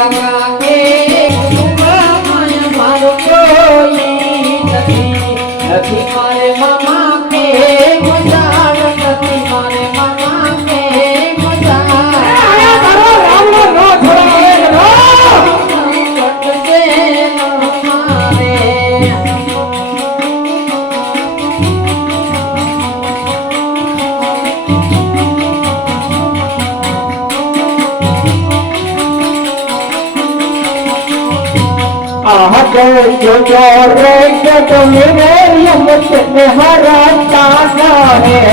કાકા કે માય મારો કોઈ નથી મારે મામા કે મજા નથી મારે મામા કે મજા તારો રામનો નો जो रे तो मेरे यमत में हरा ताना है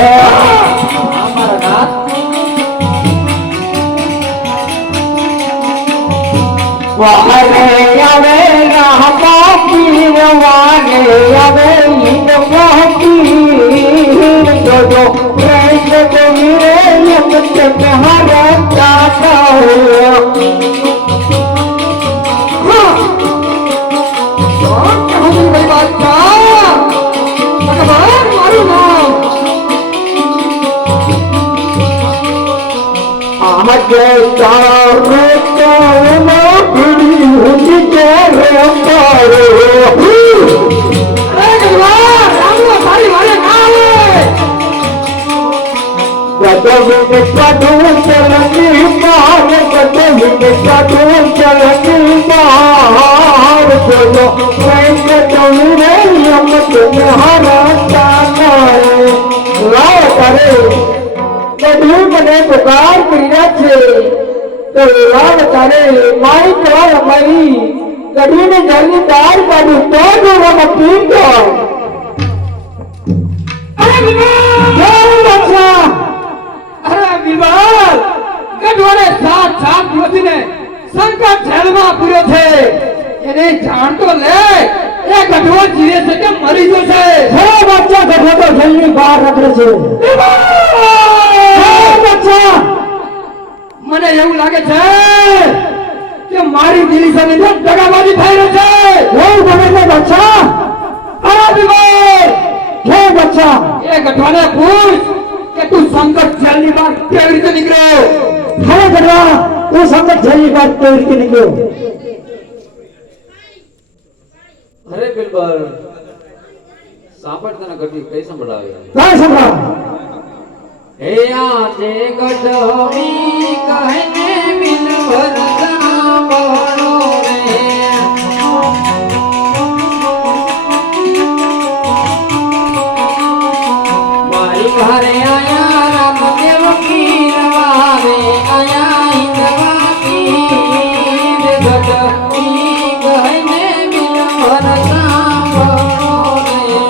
वाले आवे रामा पीर वाले आवे इन पीर जो रे तो मेरे यमत में हरा ताना है आगे चारे चावना बड़ी हुई चारे पारो अरे गलवार रामो सारी वाले नावे गदम में काटू चलनी मार गदम में काटू चलनी मार चलो वैसे तुमने यमत में हरा ताना लाओ करे कभी મને પુકાર કર્યા છે તો રામ તારે મારી કળા રમાઈ કઢીને જલ્દી દાર કાઢું તો જોવામાં પીતો અરે વિવાલ ગઢવાને 7 દિવસથી ને સંકટ જેલમાં પૂર્યો છે એને જાણ તો લે એ ગઢવો જીવે છે કે મરી જશે હે બચ્ચા ગઢવો તો જેલની બહાર રખડે છે મને એવું લાગે છે કે મારી દિલી સાથે દગાબાજી થઈ રહી છે એવું બને છે બચ્ચા અરે વિવાલ હે બચ્ચા એ ગઢવાને પૂછ કે તું સંકટ જેલની બહાર કેવી રીતે નીકળ્યો હે ગઢવા તું સંકટ જેલની બહાર કેવી રીતે નીકળ્યો અરે બિલબલ સાંભળ તને ઘટી કઈ સંભળાવે કાય સંભળાવ હે આજે ગઢવી કહેને બિલવર સાંભળો રે મારી ઘરે આયા રામદેવ કીરવા રે આયા ઇન્દ્રવા કીર ગઢવી કહેને બિલવર સાંભળો રે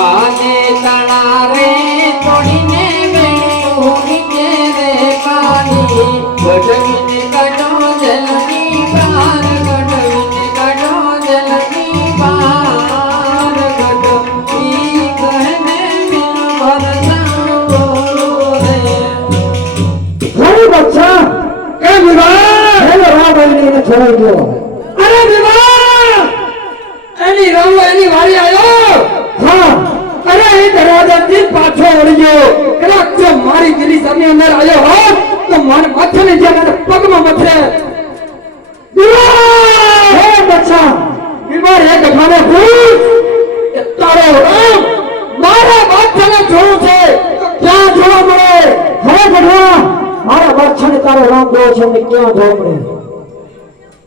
આને તણા રે તોડીને બેઠું નીચે રે પાણી ગઢવીને કાઢો જલની પાર ગઢવીને કાઢો જલની પાર ગઢવી કહેને બિલવર સાંભળો રે હે બચ્ચા એ વિવાહ હે રામભાઈને છોડી દો અરે વિવાહ એની રંગો એની વાળી આવ્યો હા અરે એ દરવાજાથી પાછો વળી ગયો કદાચ જો મારી દિલી સામે અંદર આવ્યો હોત તો મને માથે ને જ્યાં મને પગમાં મથે વિવાહ હે બચ્ચા વિવાહ એ ગઢવાને પૂછ કે તારો રામ મારા માથાને જોયું છે તો ક્યાં જોવા મળે હે ગઢવા મારા બચ્ચાને તારો રામ દો છે ને ક્યાં જોવા મળે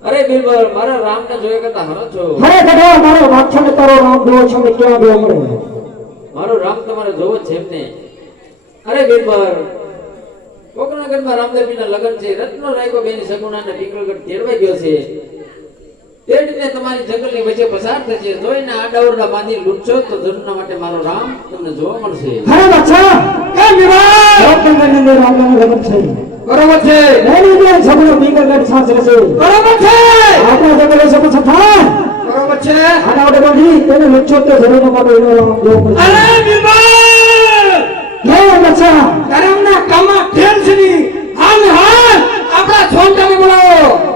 અરે બિલબલ મારા રામને જોયા કરતા હરો છો હે ગઢવા મારા બચ્ચાને તારો રામ દો છે ને ક્યાં જોવા મળે મારો રામ તમારે જોવો છે એમને અરે બિલબલ કોકણાગઢમાં રામદેવજીના લગ્ન છે રત્નો રાયકો બેની સગુણાને પિંગળગઢ તેડવાઈ ગયો છે તેડીને તમારી જંગલની વચ્ચે પસાર થશે જોઈને આડાવરડા બાંધી લૂંટશો તો જરૂરના માટે મારો રામ તમને જોવા મળશે હે બચ્ચા એ વિવાહ રામચંદ્રને રામનું લગ્ન છે બરોબર છે એની બે સગુણો પિંગળગઢ સાથ રહેશે બરોબર છે આપણા જંગલે સગુણ સથા બરોબર છે આડાવડે બાંધી તેને લૂંટશો તો જરૂરનો માટે એનો રામ જોવા મળશે અરે વિવાહ હે બચ્ચા ધર્મના કામમાં ઠેલ છે ની હાલ આપણા છોકરાને બોલાવો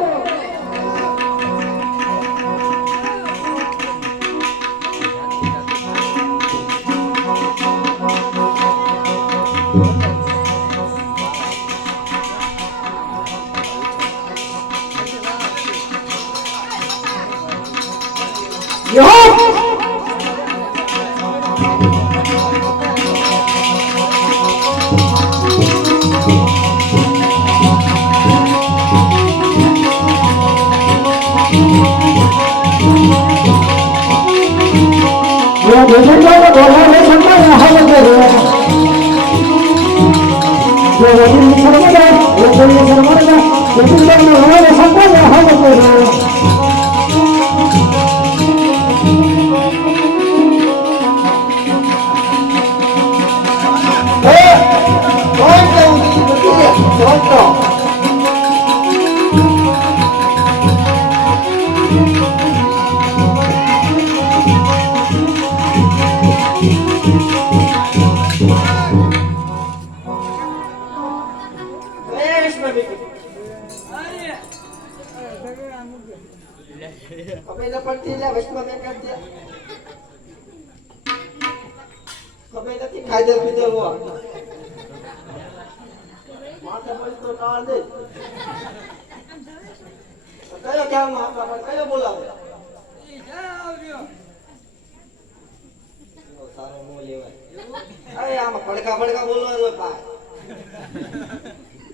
પડકા પડકા બોલવાનો પા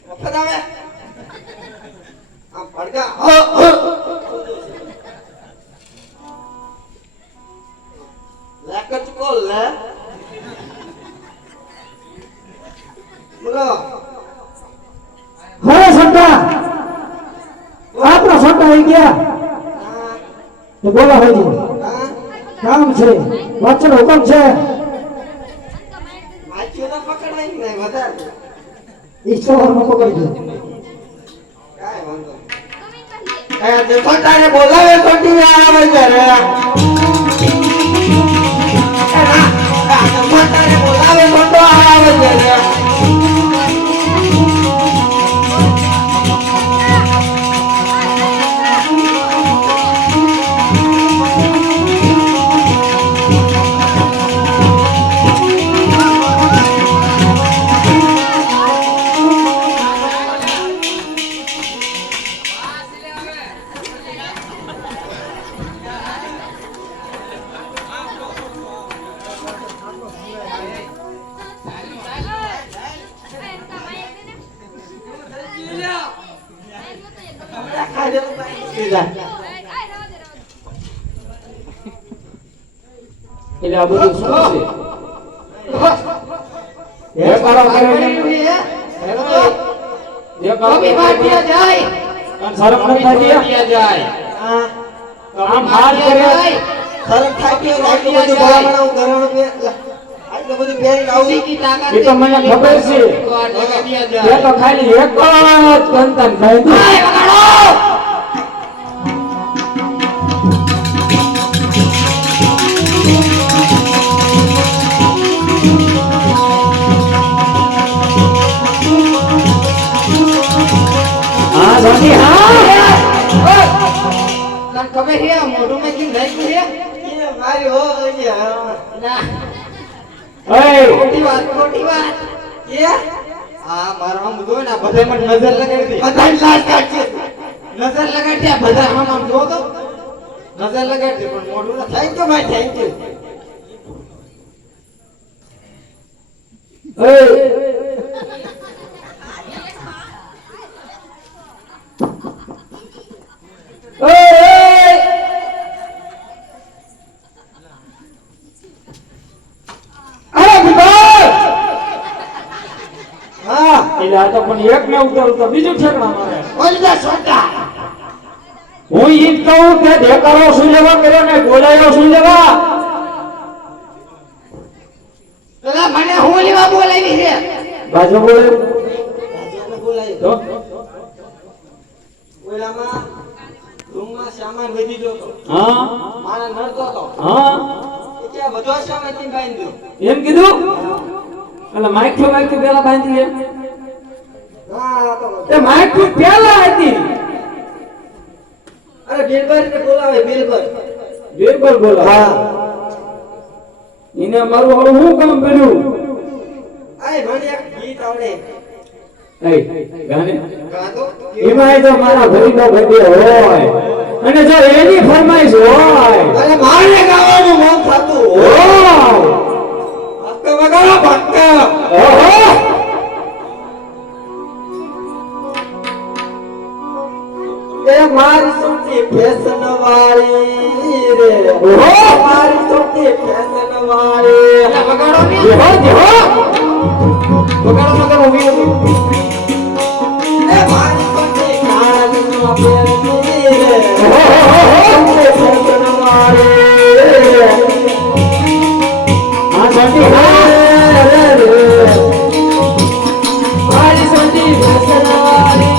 વખત આવે આમ પડકા લાકત કોલ લે બોલો હવે સંતા આપણા સંતા આવી ગયા તો બોલા ભાઈજી કામ છે વચન હુકમ છે માછીઓ તો પકડાય નહીં વધારે ઈશ્વર નો પકડજો કાય વાંધો એ જે સંતાને બોલાવે છોટી આવે છે રે સંતાને બોલાવે છોટો આવે છે રે એટલે આ બધું શું છે એ કરો જાય શરમ નથી જાય આમ હાલ કરે શરમ થાય કે આટલું બધું ભલામણ ઘરણું કે આટલું બધું પહેરી આવડી કી તાકાત એ તો મને ખબર છે એ તો ખાલી એક જ કંતન ખાઈ ખબર છે મોઢું માં કેમ નાખ્યું છે એ મારી હો ગઈ ના ખોટી વાત કે આ મારો આમ જો ને બધે મને નજર લગાડી બધા લાજ કાઢશે નજર લગાડી બધા આમ જો તો નજર લગાડી પણ મોઢું ના થેન્ક યુ ભાઈ થેન્ક યુ તો પણ એક ને ઉતરું તો બીજું ઠેકડા મારે ઓલદા છોટા હું ઈ જ કહું કે દેકારો શું લેવા કર્યો ને બોલાયો શું લેવા પેલા મને હું લેવા બોલાવી છે બાજુ બોલે બાજુને બોલાવી તો ઓલામાં રૂમમાં સામાન વધી ગયો તો હા મારા નડતો તો હા એ કે બધો સામાન થી બાંધી એમ કીધું એટલે માઇક પેલા બાંધી એમ હા તો એ માઇક પેલા હતી અરે બિલબર ને બોલાવે બિલબર બિલકુલ બોલા હા એને મારું હવે હું કામ કર્યું આય મને એક ગીત આવડે એ ગાને ગા દો એમાં તો મારા ગરીબો ગરીબે હોય અને જો એની ફરમાઈશ હોય અને મારે ગાવાનું મન થતું ઓહો ભક્ત વગાડો ભક્ત ઓહો એ મારી સુટી ફેશન વાળી રે ઓહો મારી સુટી ફેશન વાળી વગાડો ને જેહો જેહો વગાડો એ મારી સુટી કાળા પહેરતી રે ફેશન વાળી આ સાથી મારી સુટી ફેશન વાળી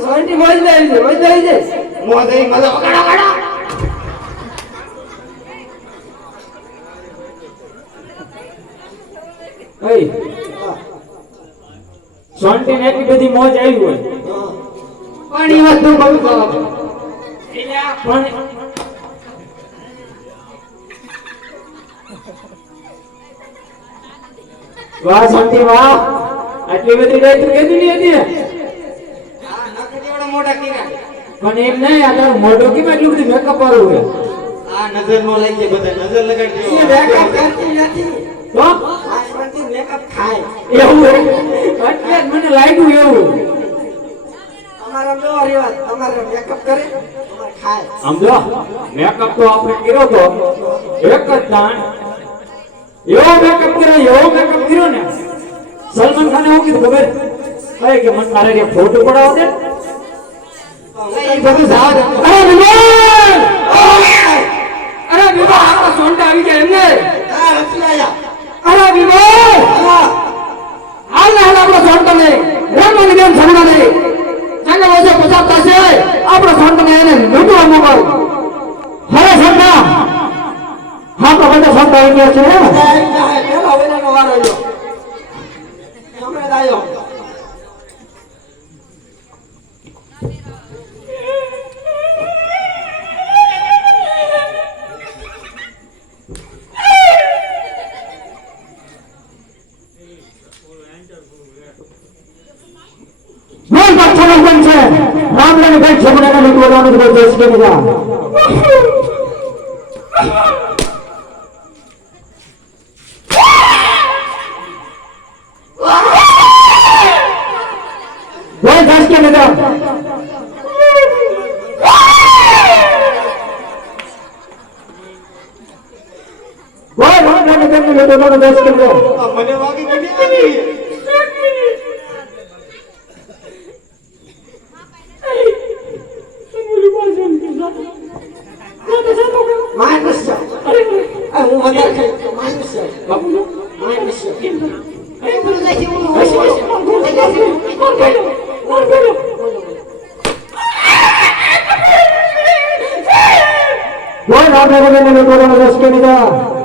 શાંતિ મળી જાય છે મોદરી મજા વગાડો વગાડો એય શાંતિ ને એટલી બધી મોજ આવી હોય પણ એ વાત તું બહુ સાવ પણ વાહ શાંતિ વાહ આટલી બધી ડાય તું કેદી ની હતી મોટા કીરા પણ એમ નહીં આ તારું મોઢું કેમ એટલું બધું મેકઅપ વાળું હોય આ નજર નો લાગી બધા નજર લગાડજો એ બેકઅપ કરતી નથી તો આ શાંતિ મેકઅપ ખાય એવું એટલે જ મને લાગ્યું એવું અમારા જો રિવાજ તમારે મેકઅપ કરે તમારે ખાય સમજો મેકઅપ તો આપણે કર્યો તો એક જ દાણ એવો મેકઅપ કર્યો ને સલમાન ખાને એવું કીધું ખબર અરે કે મને તારે કે ફોટો પડાવો દે એ બધું સાવ અરે વિમલ અરે વિમલ આ સોંટા આવી ગયા એમને આ રચી આયા અરે વિમલ હાલ ને હાલ આપણો સોંટા ને રેમની બેન સમણા ને ચાંગા વર્ષે 50 થશે આપણો સોંટા ને એને લૂંટવા મોકલ હરે સોંટા હા તો બધા સોંટા આવી ગયા છે પેલા વેલાનો વારો આવ્યો તમે આવ્યો બોલ પાછો બંધ છે રામલાને કઈ છોકરાને લૂંટવાનું તો દેશ કે બધા બોલ દેશ કે બધા બોલ રામલાને કઈ લૂંટવાનું દેશ કે બધા મને વાગી ગઈ આવી માનુષ્ય અરે હું વધારે ખાઈ માનુષ્ય માનુષ્ય બોલ રામલાને કઈ લૂંટવાનું દેશ કે બધા